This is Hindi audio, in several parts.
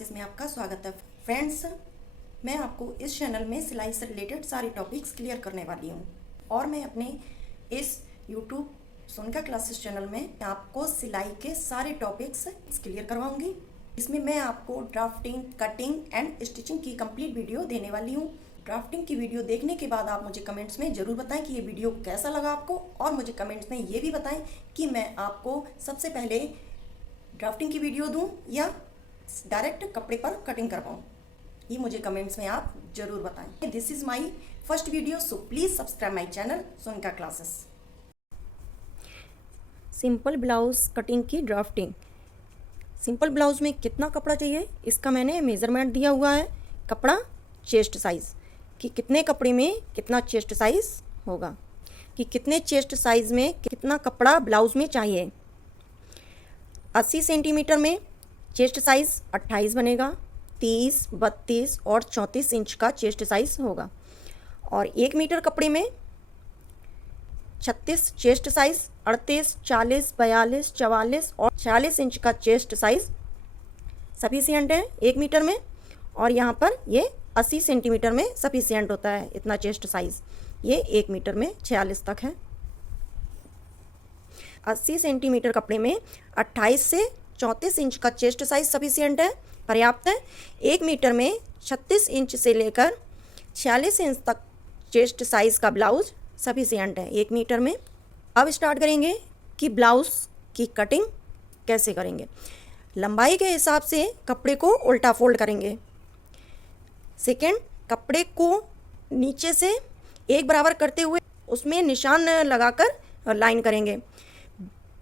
क्लासेस में आपका स्वागत है। फ्रेंड्स, मैं आपको इस चैनल में सिलाई से रिलेटेड सारे टॉपिक्स क्लियर करने वाली हूँ और मैं अपने इस यूट्यूब सोनिका क्लासेस चैनल में आपको सिलाई के सारे टॉपिक्स क्लियर करवाऊंगी। इसमें मैं आपको ड्राफ्टिंग, कटिंग एंड स्टिचिंग की कंप्लीट वीडियो देने वाली हूँ। ड्राफ्टिंग की वीडियो देखने के बाद आप मुझे कमेंट्स में ज़रूर बताएं कि ये वीडियो कैसा लगा आपको, और मुझे कमेंट्स में ये भी बताएं कि मैं आपको सबसे पहले ड्राफ्टिंग की वीडियो दूं या डायरेक्ट कपड़े पर कटिंग करवाऊं। ये मुझे कमेंट्स में आप जरूर बताएं। This is my first video, so please subscribe my channel Sonika classes. Simple blouse cutting की ड्राफ्टिंग। सिंपल ब्लाउज में कितना कपड़ा चाहिए इसका मैंने मेज़रमेंट दिया हुआ है। कपड़ा चेस्ट साइज़ कि कितने कपड़े में कितना चेस्ट साइज़ होगा, कि कितने चेस्ट साइज़ में कितना कपड़ा ब्लाउज में चाहिए। 80 सेंटीमीटर में चेस्ट साइज़ 28 बनेगा। 30, 32 और 34 इंच का चेस्ट साइज़ होगा। और 1 मीटर कपड़े में 36 चेस्ट साइज़, 38, 40, 42, 44 और 46 इंच का चेस्ट साइज़ सफिशिएंट है 1 मीटर में। और यहाँ पर ये 80 सेंटीमीटर में सफिशिएंट होता है इतना चेस्ट साइज़। ये 1 मीटर में 46 तक है। 80 सेंटीमीटर कपड़े में 28 से 34 इंच का चेस्ट साइज़ सफिशिएंट है, पर्याप्त है। 1 मीटर में 36 इंच से लेकर 46 इंच तक चेस्ट साइज़ का ब्लाउज सफिशिएंट है 1 मीटर में। अब स्टार्ट करेंगे कि ब्लाउज़ की कटिंग कैसे करेंगे। लंबाई के हिसाब से कपड़े को उल्टा फोल्ड करेंगे। सेकेंड, कपड़े को नीचे से एक बराबर करते हुए उसमें निशान लगाकर लाइन करेंगे।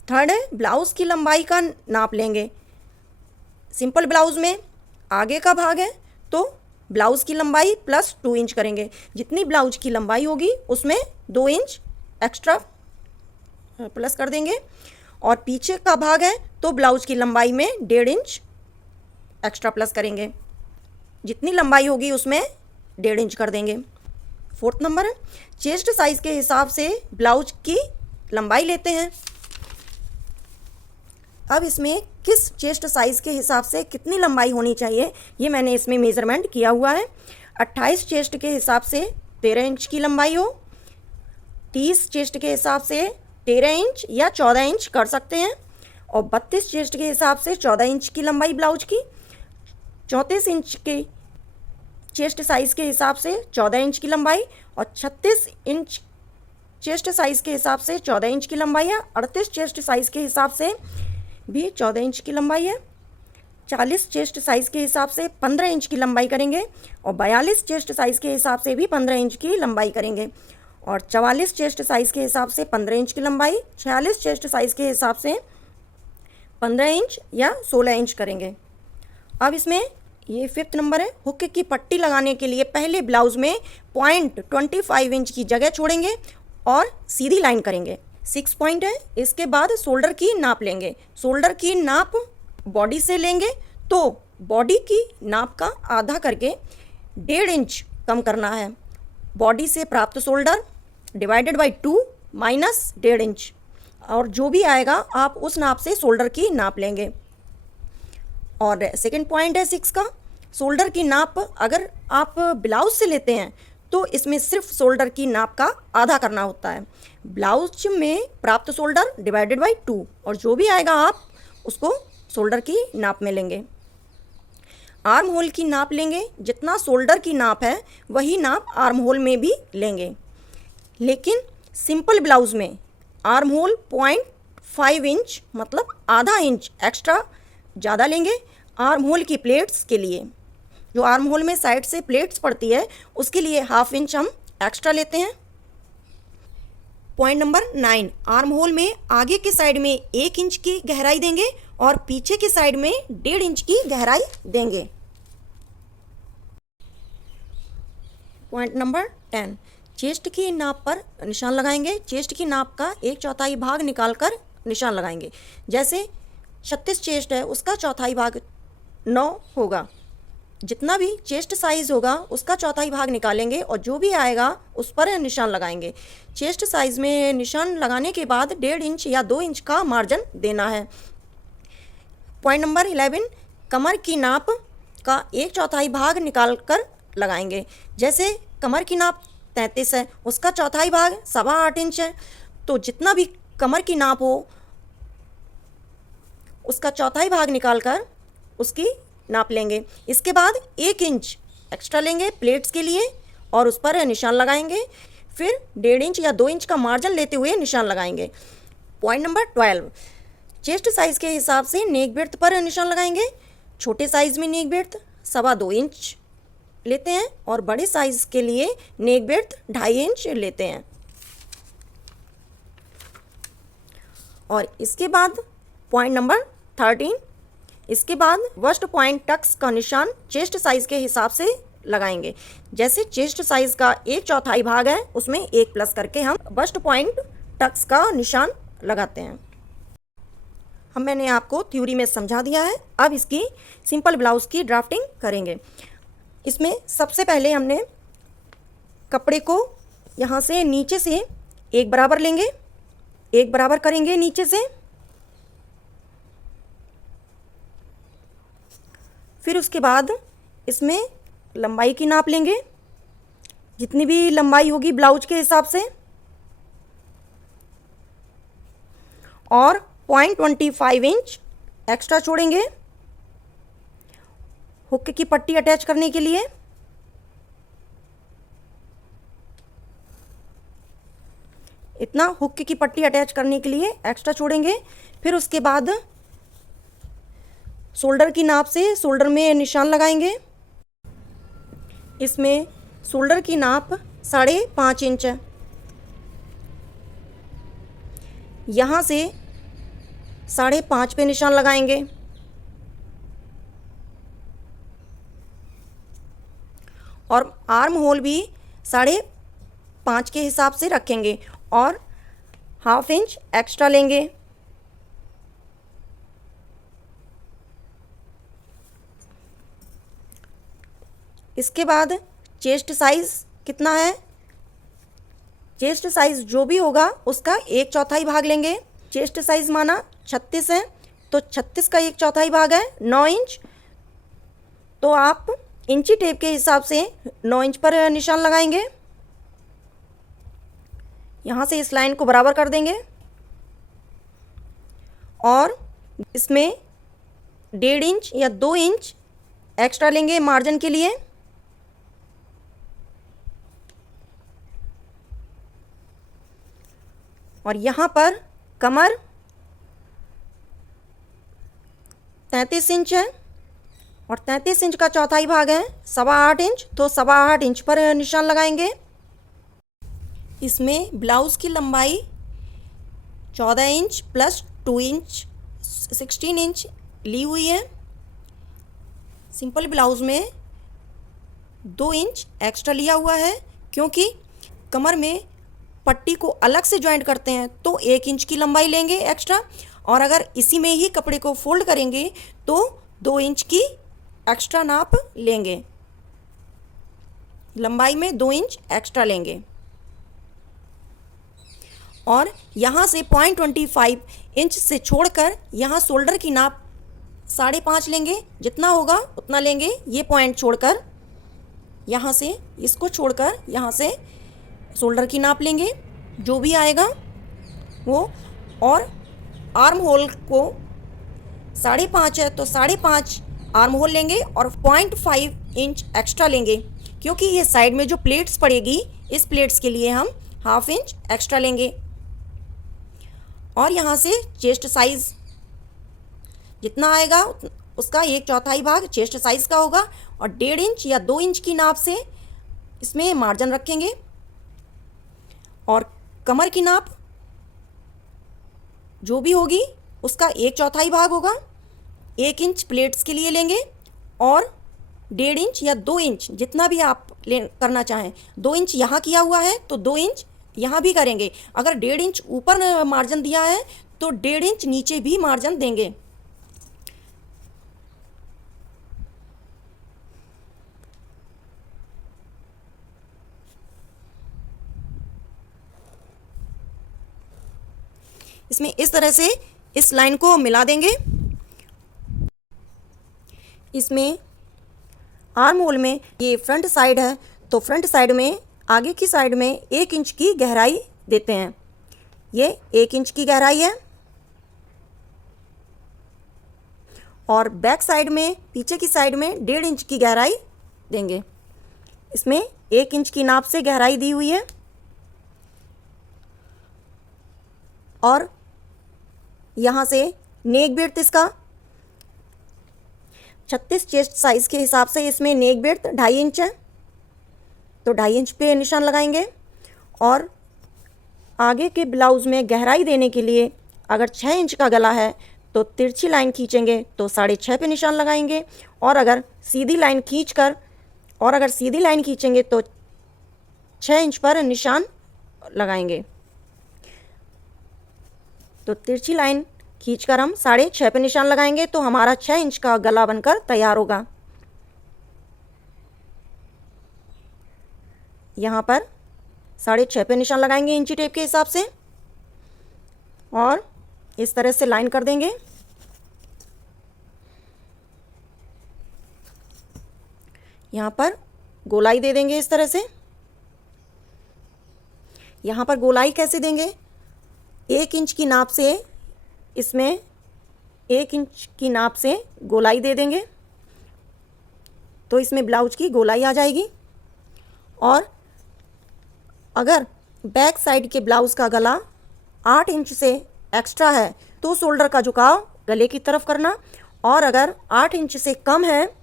थर्ड है, ब्लाउज़ की लंबाई का नाप लेंगे। सिंपल ब्लाउज़ में आगे का भाग है तो ब्लाउज़ की लंबाई प्लस 2 इंच करेंगे। जितनी ब्लाउज़ की लंबाई होगी उसमें 2 इंच एक्स्ट्रा प्लस कर देंगे। और पीछे का भाग है तो ब्लाउज़ की लंबाई में 1.5 इंच एक्स्ट्रा प्लस करेंगे। जितनी लंबाई होगी उसमें 1.5 इंच कर देंगे। फोर्थ नंबर है, चेस्ट साइज़ के हिसाब से ब्लाउज की लंबाई लेते हैं। अब इसमें किस चेस्ट साइज़ के हिसाब से कितनी लंबाई होनी चाहिए ये मैंने इसमें मेज़रमेंट किया हुआ है। 28 चेस्ट के हिसाब से 13 इंच की लंबाई हो। 30 चेस्ट के हिसाब से 13 इंच या 14 इंच कर सकते हैं। और 32 चेस्ट के हिसाब से 14 इंच की लंबाई ब्लाउज की। 34 इंच के चेस्ट साइज़ के हिसाब से 14 इंच की लंबाई। और 36 इंच चेस्ट साइज़ के हिसाब से 14 इंच की लंबाई है। 38 चेस्ट साइज़ के हिसाब से भी 14 इंच की लंबाई है। 40 चेस्ट साइज़ के हिसाब से 15 इंच की लंबाई करेंगे। और 42 चेस्ट साइज़ के हिसाब से भी 15 इंच की लंबाई करेंगे। और 44 चेस्ट साइज़ के हिसाब से 15 इंच की लंबाई। 46 चेस्ट साइज़ के हिसाब से 15 इंच या 16 इंच करेंगे। अब इसमें ये 5th नंबर है, हुक की पट्टी लगाने के लिए पहले ब्लाउज़ में 0.25 इंच की जगह छोड़ेंगे और सीधी लाइन करेंगे। 6 पॉइंट है, इसके बाद शोल्डर की नाप लेंगे। शोल्डर की नाप बॉडी से लेंगे तो बॉडी की नाप का आधा करके 1.5 इंच कम करना है। बॉडी से प्राप्त shoulder divided by 2 minus 1.5 inch, और जो भी आएगा आप उस नाप से शोल्डर की नाप लेंगे। और सेकंड पॉइंट है 6 का, शोल्डर की नाप अगर आप ब्लाउज से लेते हैं तो इसमें सिर्फ शोल्डर की नाप का आधा करना होता है। ब्लाउज में प्राप्त शोल्डर डिवाइडेड बाई 2, और जो भी आएगा आप उसको शोल्डर की नाप में लेंगे। आर्म होल की नाप लेंगे। जितना शोल्डर की नाप है वही नाप आर्म होल में भी लेंगे। लेकिन सिंपल ब्लाउज में आर्म होल 0.5 इंच मतलब आधा इंच एक्स्ट्रा ज़्यादा लेंगे। आर्म होल की प्लेट्स के लिए, जो आर्म होल में साइड से प्लेट्स पड़ती है उसके लिए 1/2 इंच हम एक्स्ट्रा लेते हैं। पॉइंट नंबर 9, आर्म होल में आगे के साइड में 1 इंच की गहराई देंगे और पीछे के साइड में 1.5 इंच की गहराई देंगे। पॉइंट नंबर 10, चेस्ट की नाप पर निशान लगाएंगे। चेस्ट की नाप का 1/4 भाग निकालकर निशान लगाएंगे। जैसे 36 चेस्ट है उसका 1/4 भाग 9 होगा। जितना भी चेस्ट साइज़ होगा उसका 1/4 भाग निकालेंगे और जो भी आएगा उस पर निशान लगाएंगे। चेस्ट साइज़ में निशान लगाने के बाद 1.5 इंच या 2 इंच का मार्जिन देना है। पॉइंट नंबर 11, कमर की नाप उसका 1/4 भाग निकाल कर लगाएंगे। जैसे कमर की नाप 33 है, उसका चौथाई भाग 8.25 इंच है, तो जितना भी कमर की नाप हो उसका चौथाई भाग निकाल कर उसकी नाप लेंगे। इसके बाद 1 इंच एक्स्ट्रा लेंगे प्लेट्स के लिए और उस पर निशान लगाएंगे। फिर 1.5 इंच या 2 इंच का मार्जिन लेते हुए निशान लगाएंगे। पॉइंट नंबर 12, चेस्ट साइज़ के हिसाब से नेक विड्थ पर निशान लगाएंगे। छोटे साइज़ में नेक विड्थ 2.25 इंच लेते हैं और बड़े साइज़ के लिए नेक विड्थ 2.5 इंच लेते हैं। और इसके बाद पॉइंट नंबर 13, इसके बाद वस्ट पॉइंट टक्स का निशान चेस्ट साइज़ के हिसाब से लगाएंगे। जैसे चेस्ट साइज़ का 1/4 भाग है, उसमें 1 प्लस करके हम वस्ट पॉइंट टक्स का निशान लगाते हैं। मैंने आपको थ्योरी में समझा दिया है। अब इसकी सिंपल ब्लाउज़ की ड्राफ्टिंग करेंगे। इसमें सबसे पहले हमने कपड़े को यहाँ से नीचे से एक बराबर लेंगे, एक बराबर करेंगे नीचे से। फिर उसके बाद इसमें लंबाई की नाप लेंगे, जितनी भी लंबाई होगी ब्लाउज के हिसाब से, और 0.25 इंच एक्स्ट्रा छोड़ेंगे हुक की पट्टी अटैच करने के लिए। इतना हुक की पट्टी अटैच करने के लिए एक्स्ट्रा छोड़ेंगे। फिर उसके बाद शोल्डर की नाप से शोल्डर में निशान लगाएंगे। इसमें शोल्डर की नाप 5.5 इंच है। यहाँ से 5.5 पे निशान लगाएंगे और आर्म होल भी 5.5 के हिसाब से रखेंगे और 1/2 इंच एक्स्ट्रा लेंगे। इसके बाद चेस्ट साइज़ कितना है, चेस्ट साइज़ जो भी होगा उसका 1/4 भाग लेंगे। चेस्ट साइज़ माना 36 है, तो 36 का 1/4 भाग है 9 इंच। तो आप इंची टेप के हिसाब से 9 इंच पर निशान लगाएंगे। यहाँ से इस लाइन को बराबर कर देंगे और इसमें 1.5 इंच या 2 इंच एक्स्ट्रा लेंगे मार्जिन के लिए। और यहाँ पर कमर 33 इंच है और 33 इंच का चौथाई भाग है 8.25 इंच, तो 8.25 इंच पर निशान लगाएंगे। इसमें ब्लाउज़ की लंबाई 14 इंच प्लस 2 इंच 16 इंच ली हुई है। सिंपल ब्लाउज़ में 2 इंच एक्स्ट्रा लिया हुआ है, क्योंकि कमर में पट्टी को अलग से जॉइंट करते हैं तो 1 इंच की लंबाई लेंगे एक्स्ट्रा, और अगर इसी में ही कपड़े को फोल्ड करेंगे तो 2 इंच की एक्स्ट्रा नाप लेंगे। लंबाई में 2 इंच एक्स्ट्रा लेंगे और यहाँ से 0.25 इंच से छोड़कर यहाँ शोल्डर की नाप 5.5 लेंगे। जितना होगा उतना लेंगे। ये पॉइंट छोड़कर यहाँ से, इसको छोड़कर यहाँ से शोल्डर की नाप लेंगे जो भी आएगा वो। और आर्म होल को 5.5 है तो 5.5 आर्म होल लेंगे और 0.5 इंच एक्स्ट्रा लेंगे, क्योंकि ये साइड में जो प्लेट्स पड़ेगी इस प्लेट्स के लिए हम 1/2 इंच एक्स्ट्रा लेंगे। और यहाँ से चेस्ट साइज़ जितना आएगा उसका 1/4 भाग चेस्ट साइज़ का होगा और 1.5 इंच या 2 इंच की नाप से इसमें मार्जिन रखेंगे। और कमर की नाप जो भी होगी उसका 1/4 भाग होगा। 1 इंच प्लेट्स के लिए लेंगे और 1.5 इंच या 2 इंच जितना भी आप करना चाहें। 2 इंच यहाँ किया हुआ है तो 2 इंच यहाँ भी करेंगे। अगर 1.5 इंच ऊपर मार्जिन दिया है तो 1.5 इंच नीचे भी मार्जिन देंगे। इसमें इस तरह से इस लाइन को मिला देंगे। इसमें आर्म होल में ये फ्रंट साइड है, तो फ्रंट साइड में आगे की साइड में 1 इंच की गहराई देते हैं। ये 1 इंच की गहराई है। और बैक साइड में, पीछे की साइड में 1.5 इंच की गहराई देंगे। इसमें 1 इंच की नाप से गहराई दी हुई है। और यहाँ से नेक विड्थ इसका 36 चेस्ट साइज़ के हिसाब से इसमें नेक विड्थ 2.5 इंच है, तो 2.5 इंच पे निशान लगाएंगे। और आगे के ब्लाउज़ में गहराई देने के लिए अगर 6 इंच का गला है तो तिरछी लाइन खींचेंगे तो 6.5 पे निशान लगाएंगे। और अगर सीधी लाइन खींचेंगे तो 6 इंच पर निशान लगाएंगे। तो तिरछी लाइन खींचकर हम 6.5 पे निशान लगाएंगे तो हमारा 6 इंच का गला बनकर तैयार होगा। यहाँ पर 6.5 पे निशान लगाएंगे इंची टेप के हिसाब से और इस तरह से लाइन कर देंगे। यहाँ पर गोलाई दे देंगे इस तरह से। यहाँ पर गोलाई कैसे देंगे? 1 इंच की नाप से इसमें 1 इंच की नाप से गोलाई दे देंगे तो इसमें ब्लाउज की गोलाई आ जाएगी। और अगर बैक साइड के ब्लाउज़ का गला 8 इंच से एक्स्ट्रा है तो शोल्डर का झुकाव गले की तरफ करना, और अगर 8 इंच से कम है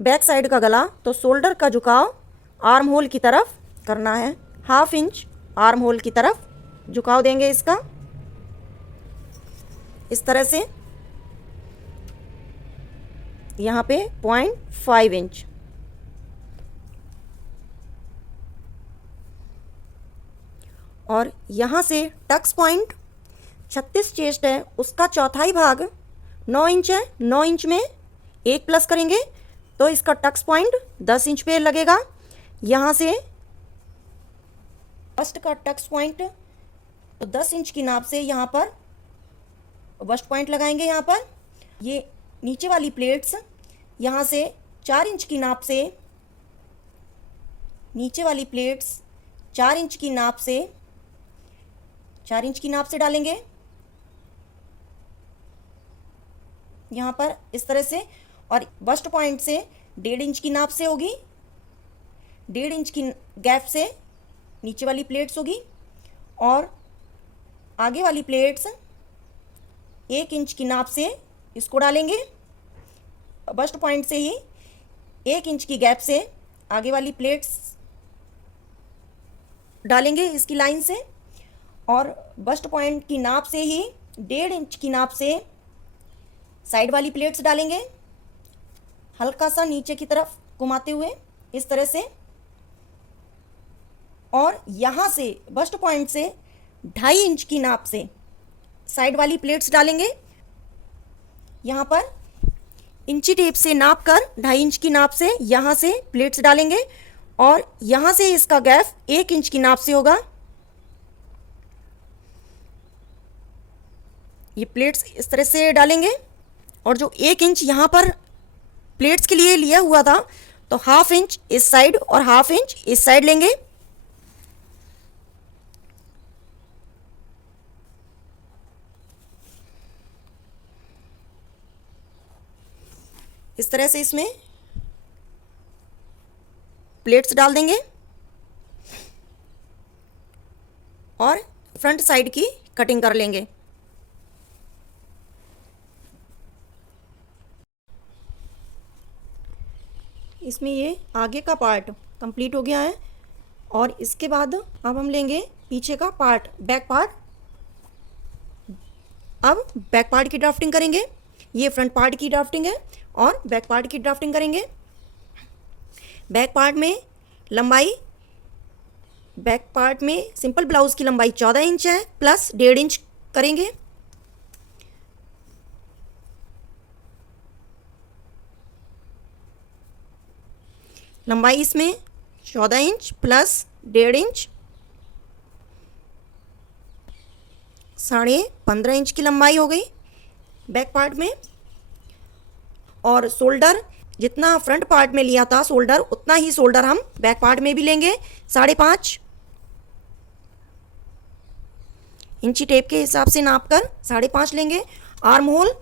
बैक साइड का गला तो शोल्डर का झुकाव आर्म होल की तरफ करना है। 1/2 इंच आर्म होल की तरफ झुकाव देंगे इसका इस तरह से। यहाँ पे 0.5 इंच। और यहाँ से टक्स पॉइंट 36 चेस्ट है उसका चौथाई भाग 9 इंच है। 9 इंच में 1 प्लस करेंगे तो इसका टक्स पॉइंट 10 इंच पे लगेगा। यहाँ से बस्ट का टक्स पॉइंट तो 10 इंच की नाप से यहाँ पर बस्ट पॉइंट लगाएंगे। यहाँ पर ये नीचे वाली प्लेट्स यहाँ से 4 इंच की नाप से, नीचे वाली प्लेट्स 4 इंच की नाप से डालेंगे यहाँ पर इस तरह से। और बस्ट पॉइंट से 1.5 इंच की नाप से होगी, 1.5 इंच की गैप से नीचे वाली प्लेट्स होगी। और आगे वाली प्लेट्स 1 इंच की नाप से इसको डालेंगे। बस्ट पॉइंट से ही 1 इंच की गैप से आगे वाली प्लेट्स डालेंगे इसकी लाइन से। और बस्ट पॉइंट की नाप से ही 1.5 इंच की नाप से साइड वाली प्लेट्स डालेंगे, हल्का सा नीचे की तरफ घुमाते हुए इस तरह से। और यहाँ से बस्ट पॉइंट से 2.5 इंच की नाप से साइड वाली प्लेट्स डालेंगे। यहाँ पर इंची टेप से नाप कर 2.5 इंच की नाप से यहाँ से प्लेट्स डालेंगे। और यहाँ से इसका गैप 1 इंच की नाप से होगा। ये प्लेट्स इस तरह से डालेंगे। और जो 1 इंच यहाँ पर प्लेट्स के लिए लिया हुआ था तो 1/2 इंच इस साइड और 1/2 इंच इस साइड लेंगे। इस तरह से इसमें प्लेट्स डाल देंगे और फ्रंट साइड की कटिंग कर लेंगे। इसमें ये आगे का पार्ट कंप्लीट हो गया है। और इसके बाद अब हम लेंगे पीछे का पार्ट, बैक पार्ट। अब बैक पार्ट की ड्राफ्टिंग करेंगे। ये फ्रंट पार्ट की ड्राफ्टिंग है और बैक पार्ट की ड्राफ्टिंग करेंगे। बैक पार्ट में लंबाई, बैक पार्ट में सिंपल ब्लाउज की लंबाई 14 इंच है प्लस 1.5 इंच करेंगे। लंबाई इसमें 14 इंच प्लस 1.5 इंच, 15.5 इंच की लंबाई हो गई बैक पार्ट में। और शोल्डर जितना फ्रंट पार्ट में लिया था शोल्डर, उतना ही शोल्डर हम बैक पार्ट में भी लेंगे। 5.5 इंची टेप के हिसाब से नाप कर 5.5 लेंगे। आर्म होल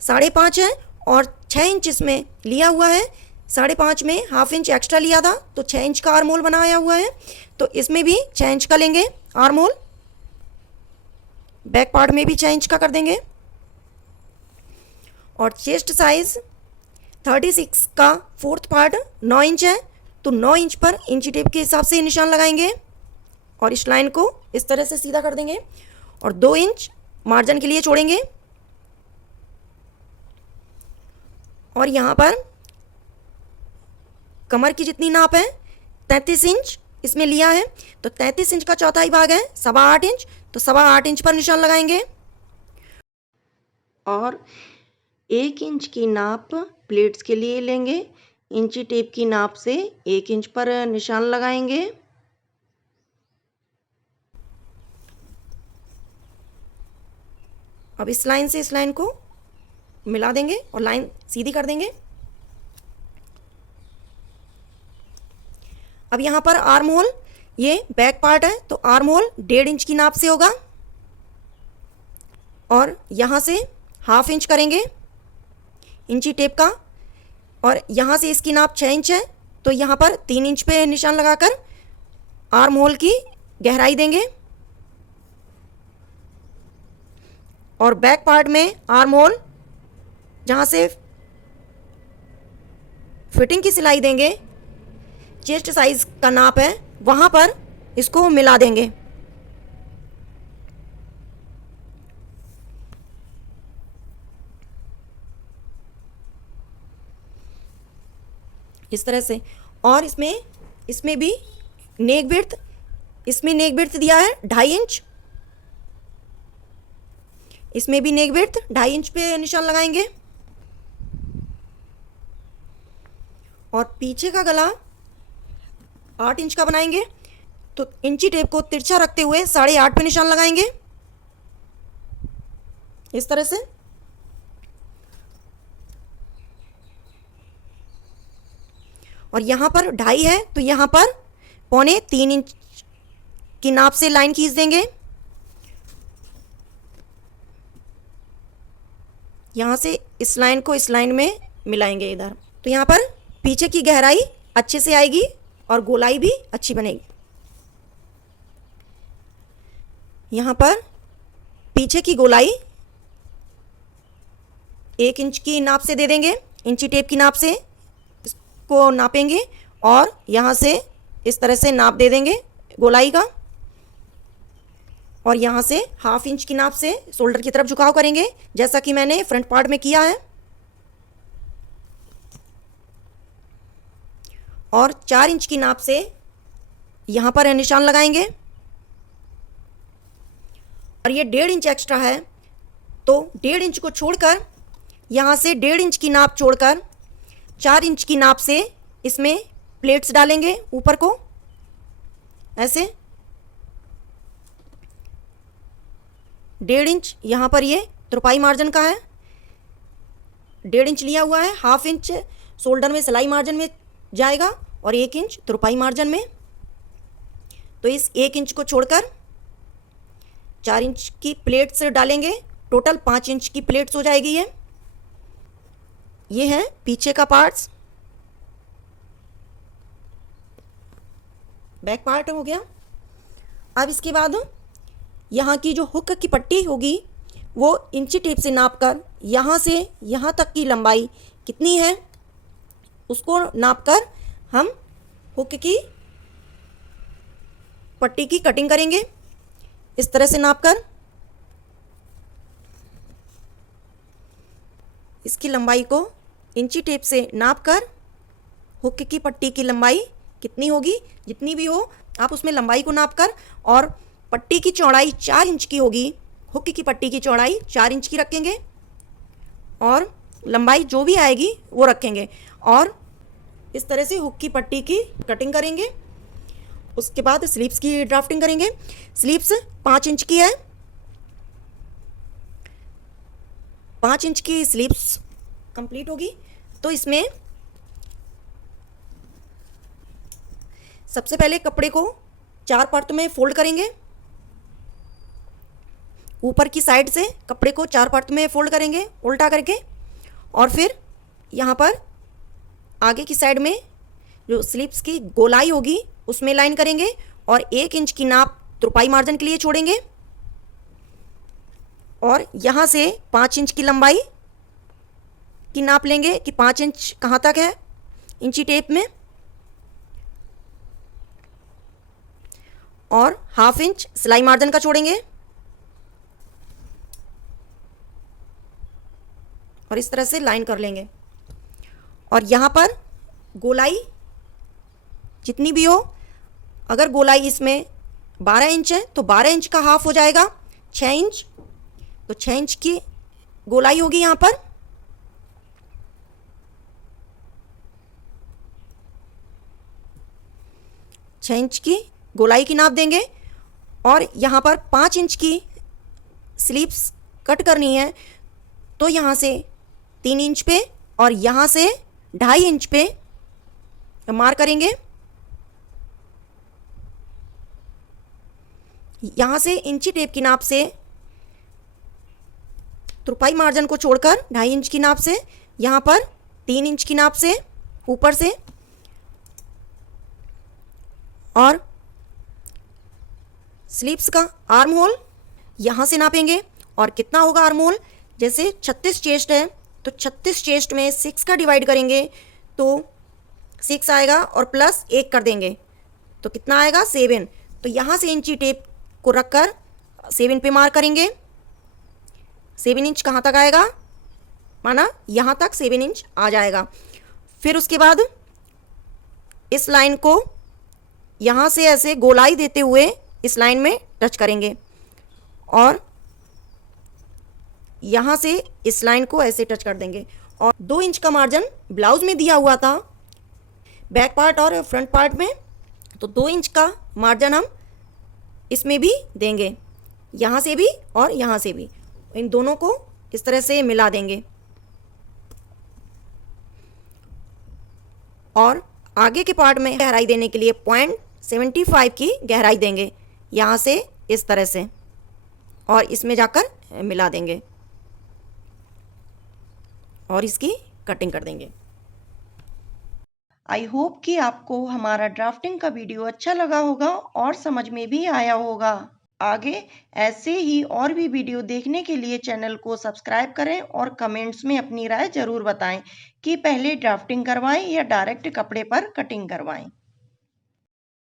5.5 है और 6 इंच इसमें लिया हुआ है। 5.5 में हाफ इंच एक्स्ट्रा लिया था तो 6 इंच का आर्म होल बनाया हुआ है, तो इसमें भी 6 इंच का लेंगे आर्म होल। बैक पार्ट में भी 6 इंच का कर देंगे। और चेस्ट साइज 36 का 4th पार्ट 9 इंच है, तो 9 इंच पर इंची टेप के हिसाब से निशान लगाएंगे और इस लाइन को इस तरह से सीधा कर देंगे और 2 इंच मार्जिन के लिए छोड़ेंगे। और यहाँ पर कमर की जितनी नाप है 33 इंच इसमें लिया है, तो 33 इंच का चौथाई भाग है 8.25 इंच, तो 8.25 इंच पर निशान लगाएंगे। और 1 इंच की नाप प्लेट्स के लिए लेंगे। इंची टेप की नाप से 1 इंच पर निशान लगाएंगे। अब इस लाइन से इस लाइन को मिला देंगे और लाइन सीधी कर देंगे। अब यहाँ पर आर्म होल, ये बैक पार्ट है तो आर्म होल 1.5 इंच की नाप से होगा और यहाँ से हाफ इंच करेंगे इंची टेप का, और यहाँ से इसकी नाप 6 इंच है तो यहाँ पर 3 इंच पे निशान लगाकर आर्म होल की गहराई देंगे। और बैक पार्ट में आर्म होल जहाँ से फिटिंग की सिलाई देंगे, चेस्ट साइज का नाप है वहाँ पर इसको मिला देंगे। इस तरह से। और इसमें भी नेक विड्थ, इसमें नेक विड्थ दिया है 2.5 इंच, इसमें भी नेक विड्थ 2.5 इंच पे निशान लगाएंगे। और पीछे का गला 8 इंच का बनाएंगे, तो इंची टेप को तिरछा रखते हुए 8.5 पे निशान लगाएंगे इस तरह से। और यहाँ पर 2.5 है तो यहाँ पर 2.25-3 इंच की नाप से लाइन खींच देंगे। यहाँ से इस लाइन को इस लाइन में मिलाएंगे इधर, तो यहाँ पर पीछे की गहराई अच्छे से आएगी और गोलाई भी अच्छी बनेगी। यहाँ पर पीछे की गोलाई 1 इंच की नाप से दे देंगे, इंची टेप की नाप से इसको नापेंगे और यहाँ से इस तरह से नाप दे देंगे गोलाई का। और यहाँ से हाफ इंच की नाप से शोल्डर की तरफ झुकाव करेंगे जैसा कि मैंने फ्रंट पार्ट में किया है। और 4 इंच की नाप से यहाँ पर निशान लगाएंगे। और ये 1.5 इंच एक्स्ट्रा है तो 1.5 इंच को छोड़कर यहाँ से 1.5 इंच की नाप छोड़कर 4 इंच की नाप से इसमें प्लेट्स डालेंगे ऊपर को ऐसे। 1.5 इंच यहाँ पर ये तुरपाई मार्जिन का है, 1.5 इंच लिया हुआ है, हाफ इंच शोल्डर में सिलाई मार्जिन में जाएगा और 1 इंच तुरपाई मार्जिन में। तो इस 1 इंच को छोड़कर 4 इंच की प्लेट्स डालेंगे, टोटल 5 इंच की प्लेट्स हो जाएगी ये है पीछे का पार्ट्स। बैक पार्ट हो गया। अब इसके बाद यहाँ की जो हुक की पट्टी होगी वो इंची टेप से नापकर यहाँ से यहाँ तक की लंबाई कितनी है उसको नापकर हम हुक की पट्टी की कटिंग करेंगे इस तरह से नापकर। इसकी लंबाई को इंची टेप से नापकर हुक की पट्टी की लंबाई कितनी होगी, जितनी भी हो आप उसमें लंबाई को नापकर, और पट्टी की चौड़ाई 4 इंच की होगी, हुक की पट्टी की चौड़ाई 4 इंच की रखेंगे और लंबाई जो भी आएगी वो रखेंगे और इस तरह से हुक की पट्टी की कटिंग करेंगे। उसके बाद स्लीव्स की ड्राफ्टिंग करेंगे। स्लीव्स 5 इंच की है, 5 इंच की स्लीव्स कंप्लीट होगी तो इसमें सबसे पहले कपड़े को 4 परत में फोल्ड करेंगे। ऊपर की साइड से कपड़े को 4 परत में फोल्ड करेंगे उल्टा करके, और फिर यहाँ पर आगे की साइड में जो स्लीव्स की गोलाई होगी उसमें लाइन करेंगे और 1 इंच की नाप तुरपाई मार्जिन के लिए छोड़ेंगे, और यहाँ से 5 इंच की लंबाई की नाप लेंगे कि 5 इंच कहाँ तक है इंची टेप में, और 1/2 इंच सिलाई मार्जिन का छोड़ेंगे, और इस तरह से लाइन कर लेंगे। और यहाँ पर गोलाई जितनी भी हो, अगर गोलाई इसमें 12 इंच है तो 12 इंच का हाफ हो जाएगा 6 इंच, तो 6 इंच की गोलाई होगी यहाँ पर। छः इंच की गोलाई की नाप देंगे, और यहाँ पर 5 इंच की स्लीव्स कट करनी है, तो यहाँ से 3 इंच पे और यहाँ से 2.5 इंच पे मार्क करेंगे। यहाँ से इंची टेप की नाप से तुरपाई मार्जिन को छोड़कर 2.5 इंच की नाप से यहाँ पर 3 इंच की नाप से ऊपर से, और स्लीव्स का आर्म होल यहाँ से नापेंगे। और कितना होगा आर्म होल, जैसे 36 चेस्ट है तो 36 चेस्ट में 6 का डिवाइड करेंगे तो 6 आएगा, और प्लस 1 कर देंगे तो कितना आएगा 7। तो यहाँ से इंची टेप को रखकर 7 पे मार्क करेंगे। 7 इंच कहाँ तक आएगा, माना यहाँ तक 7 इंच आ जाएगा। फिर उसके बाद इस लाइन को यहाँ से ऐसे गोलाई देते हुए इस लाइन में टच करेंगे, और यहाँ से इस लाइन को ऐसे टच कर देंगे। और 2 इंच का मार्जिन ब्लाउज में दिया हुआ था बैक पार्ट और फ्रंट पार्ट में, तो 2 इंच का मार्जिन हम इसमें भी देंगे, यहाँ से भी और यहाँ से भी, इन दोनों को इस तरह से मिला देंगे। और आगे के पार्ट में गहराई देने के लिए 0.75 की गहराई देंगे यहाँ से इस तरह से, और इसमें जाकर मिला देंगे और इसकी कटिंग कर देंगे। आई होप कि आपको हमारा ड्राफ्टिंग का वीडियो अच्छा लगा होगा और समझ में भी आया होगा। आगे ऐसे ही और भी वीडियो देखने के लिए चैनल को सब्सक्राइब करें और कमेंट्स में अपनी राय जरूर बताएं कि पहले ड्राफ्टिंग करवाएं या डायरेक्ट कपड़े पर कटिंग करवाएं।